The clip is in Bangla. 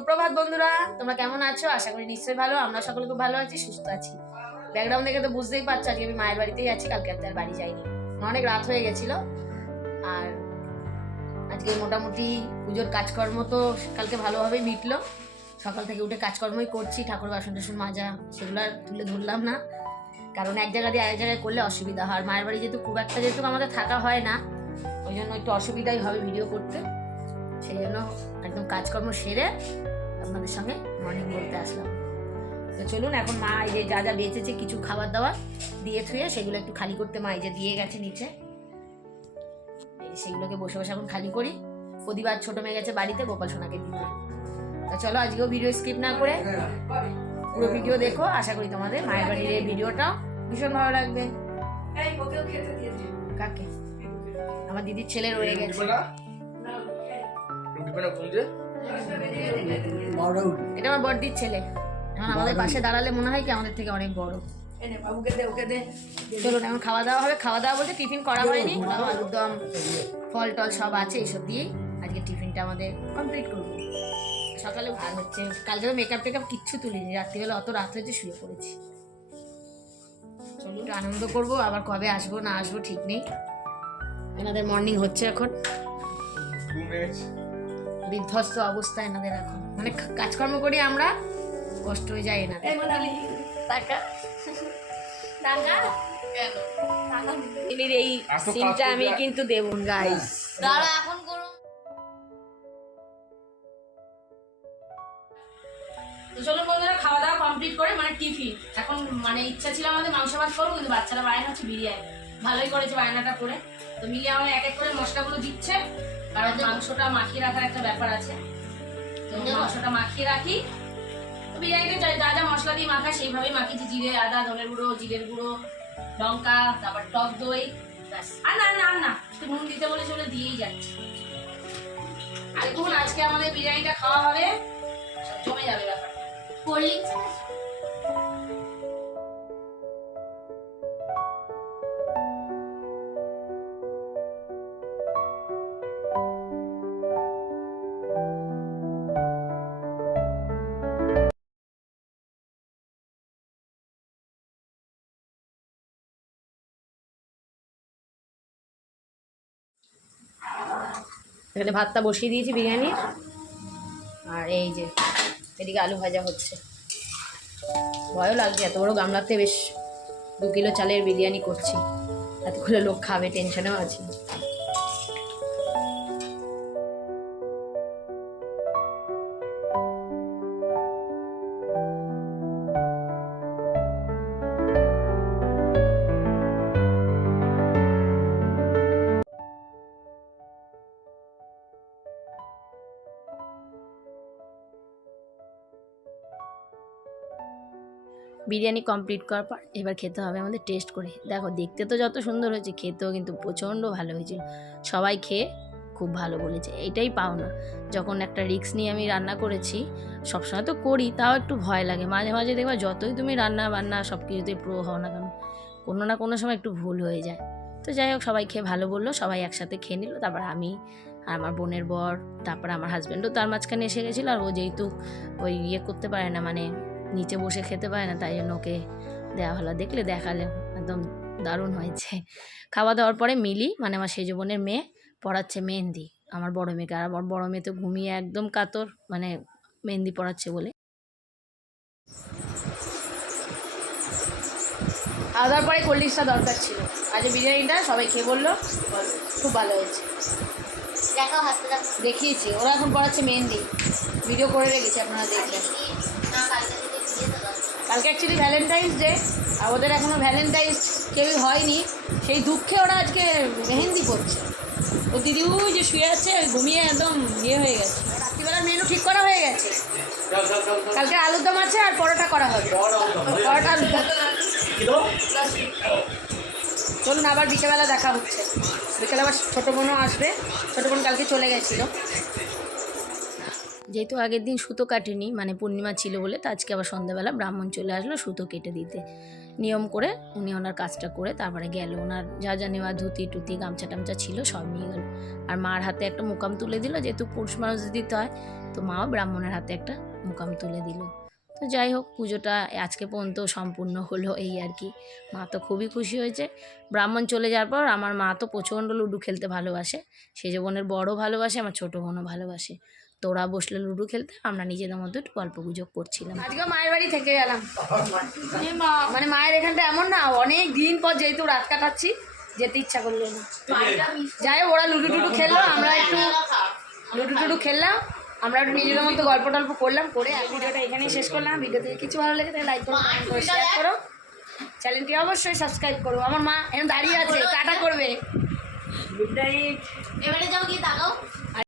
সুপ্রভাত বন্ধুরা, তোমরা কেমন আছো? আশা করি নিশ্চয়ই ভালো। আমরা সকলে খুব ভালো আছি, সুস্থ আছি। ব্যাকগ্রাউন্ড দেখে তো বুঝতেই পারছো আজকে আমি মায়ের বাড়িতেই আছি, কালকে আর বাড়ি যাইনি, অনেক রাত হয়ে গেছিল। আর আজকে মোটামুটি পুজোর কাজকর্ম তো কালকে ভালোভাবেই মিটলো। সকাল থেকে উঠে কাজকর্মই করছি, ঠাকুর বাসন টাসন মাজা সেগুলো আর তুলে ধরলাম না, কারণ এক জায়গা দিয়ে আরেক জায়গায় করলে অসুবিধা হয়। মায়ের বাড়ি যেহেতু খুব একটা যেহেতু আমাদের থাকা হয় না, ওই জন্য একটু অসুবিধাই হবে ভিডিও করতে। সেই জন্য একদম কাজকর্ম সেরে আপনাদের সঙ্গে মর্নিং বলতে আসলাম। তো চলুন, এখন মা এই যে যা যা বেঁচেছে কিছু খাবার দাবার দিয়ে থুয়ে সেগুলো একটু খালি করতে মা এই যে দিয়ে গেছে নিচে, সেগুলোকে বসে বসে এখন খালি করি। প্রতিবার ছোট মেয়ে গেছে বাড়িতে গোপাল সোনাকে দিতে। তো চলো আজকেও ভিডিও স্কিপ না করে পুরো ভিডিও দেখো, আশা করি তোমাদের মায়ের বাড়ির এই ভিডিওটা ভীষণ ভালো লাগবে। কাকে? আমার দিদির ছেলে রয়ে গেছে। এটা আমার বড়দির ছেলে, এখন আমাদের পাশে দাঁড়ালে মনে হয় কি আমাদের থেকে অনেক বড়। চলুন এখন খাওয়া দাওয়া হবে। খাওয়া দাওয়া বলতে টিফিন করা হয়নি, আলুর দম ফল টল সব আছে, এইসব দিয়েই আজকে টিফিনটা আমাদের কমপ্লিট করবো। সকালে আর হচ্ছে কালকে মেকআপ টেকআপ কিচ্ছু তুলিনি, রাত্রিবেলা অত রাত হয়েছে শুয়ে পড়েছি। চলুন একটু আনন্দ করবো, আবার কবে আসবো না আসবো ঠিক নেই। এনাদের মর্নিং হচ্ছে এখন, বিধ্বস্ত অবস্থা এনাদের এখন, মানে কাজকর্ম করি আমরা, কষ্ট হয়ে যায় এনাদের। এই সিনটা আমি কিন্তু দেব গাইস, দাঁড়া এখন করো। তো চলুন বন্ধুরা, খাওয়া দাওয়া কমপ্লিট করে মানে টিফিন এখন, মানে ইচ্ছা ছিল আমাদের মাংস ভাত করবো, কিন্তু বাচ্চারা বায়না হচ্ছে বিরিয়ানি। ভালোই করেছে বায়নাটা করে। তো মিলিয়ে আমার এক এক করে মশলাগুলো দিচ্ছে, কারণ মাংসটা মাখিয়ে রাখার একটা ব্যাপার আছে। তো মাংসটা মাখিয়ে রাখি, তো বিরিয়ানিতে যা যা মশলা দিয়ে মাখা সেইভাবেই মাখিয়েছি। জিরে, আদা, ধনের গুঁড়ো, জিরের গুঁড়ো, লঙ্কা, তারপর টক দই, ব্যাস। আর না নুন দিতে বলে চলে দিয়েই যাচ্ছে। আর দেখুন আজকে আমাদের বিরিয়ানিটা খাওয়া হবে, জমে যাবে ব্যাপার। কোল্ড এখানে ভাতটা বসিয়ে দিয়েছি বিরিয়ানির, আর এই যে এদিকে আলু ভাজা হচ্ছে। ভয়ও লাগছে, এত বড় গামলাতে বেশ 2 কিলো চালের বিরিয়ানি করছি, এতগুলো লোক খাবে টেনশনেও আছি। বিরিয়ানি কমপ্লিট করার পর এবার খেতে হবে আমাদের টেস্ট করে। দেখো দেখতে তো যত সুন্দর হয়েছে, খেতেও কিন্তু প্রচণ্ড ভালো হয়েছিল। সবাই খেয়ে খুব ভালো বলেছে, এটাই পাওনা। যখন একটা রিস্ক নিয়ে আমি রান্না করেছি, সবসময় তো করি, তাও একটু ভয় লাগে। মাঝে মাঝে দেখবা যতই তুমি রান্না বান্না সব কিছুতে প্রো হও না কেন, কোনো না কোনো সময় একটু ভুল হয়ে যায়। তো যাই হোক, সবাই খেয়ে ভালো বললো, সবাই একসাথে খেয়ে নিল। তারপর আমি আর আমার বোনের বর, তারপর আমার হাজব্যান্ডও তার মাঝখানে এসে গেছিলো। আর ও যেহেতু ওই করতে পারে না, মানে নিচে বসে খেতে পারে না, তাই জন্য ওকে দেওয়া হলো। দেখলে দেখালে একদম দারুণ হয়েছে। খাওয়া দাওয়ার পরে মিলি, মানে আমার সেজ বোনের মেয়ে, পড়াচ্ছে মেহেন্দি আমার বড় মেয়েকে। আর আমার বড় মেয়ে তো ঘুমিয়ে একদম কাতর, মানে মেহেন্দি পড়াচ্ছে বলে। খাওয়া দাওয়ার পরে কোল্ড ড্রিঙ্কসটা দরকার ছিল। আজ বিরিয়ানিটা সবাই খেয়ে বললো খুব ভালো হয়েছে। দেখিয়েছি, ওরা এখন পড়াচ্ছে মেহেন্দি, ভিডিও করে রেখেছি, আপনারা দেখলেন। কালকে অ্যাকচুয়ালি ভ্যালেন্টাইন্স ডে, আর ওদের এখনও ভ্যালেন্টাইন্স কেউই হয়নি, সেই দুঃখে ওরা আজকে মেহেন্দি পড়ছে। ও দিদি ওই যে শুয়ে আছে, ওই ঘুমিয়ে একদম ইয়ে হয়ে গেছে। রাত্রিবেলার মেনু ঠিক করা হয়ে গেছে, কালকে আলুর দম আছে আর পরোটা করা হবে, পরোটা আলুর দম। চলুন আবার বিকেলবেলা দেখা হচ্ছে। বিকেলে আবার ছোটো বোনও আসবে, ছোটো বোন কালকে চলে গেছিলো। যেহেতু আগের দিন সুতো কাটেনি, মানে পূর্ণিমা ছিল বলে, তো আজকে আবার সন্ধ্যাবেলা ব্রাহ্মণ চলে আসলো সুতো কেটে দিতে। নিয়ম করে উনি ওনার কাজটা করে তারপরে গেল। ওনার যা যা নেওয়া ধুতি টুতি গামছা টামছা ছিল সব নিয়ে গেল। আর মার হাতে একটা মুকাম তুলে দিল, যেহেতু পুরুষ মানুষ দিতে হয়, তো মাও ব্রাহ্মণের হাতে একটা মুকাম তুলে দিল। তো যাই হোক, পুজোটা আজকে পর্যন্ত সম্পূর্ণ হলো, এই আর কি। মা তো খুবই খুশি হয়েছে। ব্রাহ্মণ চলে যাওয়ার পর আমার মা তো প্রচণ্ড লুডো খেলতে ভালোবাসে। সেজ বোনের বড়ও ভালোবাসে, আমার ছোটো বোনও ভালোবাসে। তো ওরা বসলে লুডো খেলতে, আমরা নিজেদের মধ্যে একটু গল্প গুজব করছিলাম। আজকে মায়ের বাড়ি থেকে গেলাম, মানে মায়ের এখানটা এমন না, অনেক দিন পর যেহেতু রাত কাটাচ্ছি, যেতে ইচ্ছা করলো না। যাই হোক, ওরা লুডো টুডু খেললো, আমরা একটু লুডো টুডু খেললাম, আমরা একটু নিজেদের মতো গল্প টল্প করলাম, করে ভিডিওটা এখানেই শেষ করলাম। ভিডিও থেকে কিছু ভালো লেগে তাহলে লাইক করো, কমেন্ট করো, শেয়ার করো, চ্যানেলটি অবশ্যই সাবস্ক্রাইব করো। আমার মা এখন দাঁড়িয়ে আছে, টাটা করবে। Good night. এবারে যাও গিয়ে তাকাও।